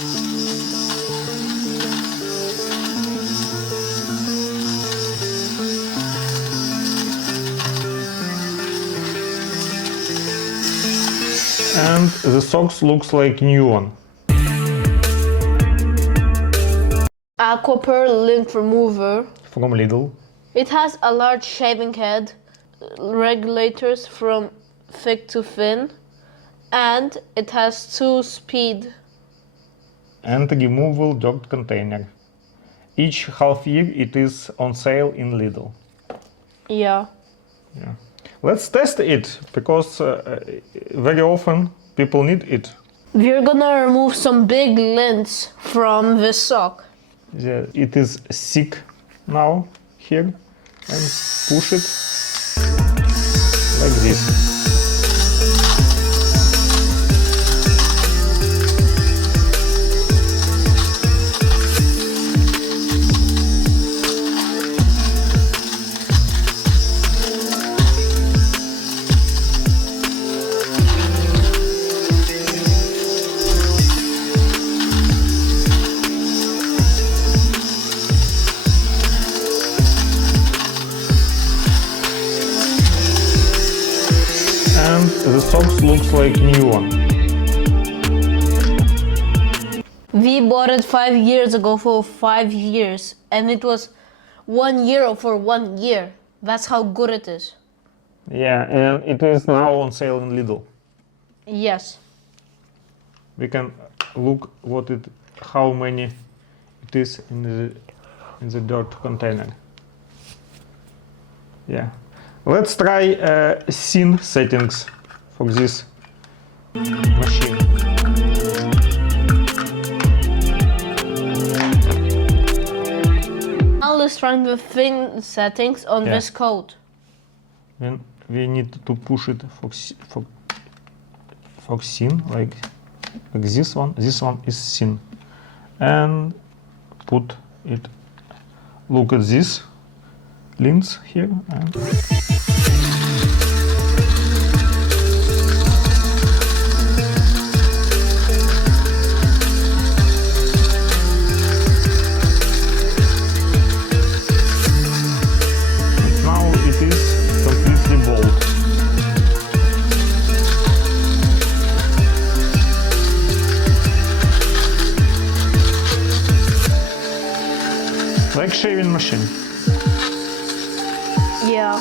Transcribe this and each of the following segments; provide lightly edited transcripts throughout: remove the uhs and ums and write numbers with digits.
And the socks looks like new one. AquaPur Lint Remover. From Lidl. It has a large shaving head, regulators from thick to thin, and it has 2-speed. And a removable dirt container. Each half year it is on sale in Lidl. Yeah. Yeah. Let's test it, because very often people need it. We're gonna remove some big lints from this sock. Yeah, it is thick now here, and push it like this. And the socks looks like new one. We bought it 5 years ago for 5 years, and it was 1 euro for 1 year. That's how good it is. Yeah, and it is now on sale in Lidl. Yes. We can look how many it is in the dirt container. Yeah. Let's try scene settings for this machine. Now let's try the thin settings on this coat. Then we need to push it for scene, like this one. This one is scene, and put it. Look at this lints here. And now it is completely bold. Like shaving machine. Yeah.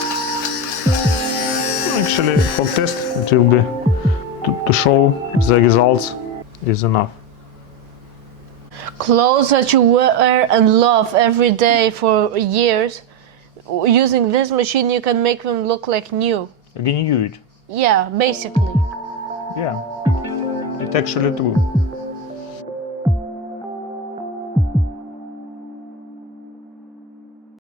Actually, for test it will be to show the results is enough. Clothes that you wear and love every day for years, using this machine you can make them look like new. Renew it. Yeah, basically. Yeah, it's actually true.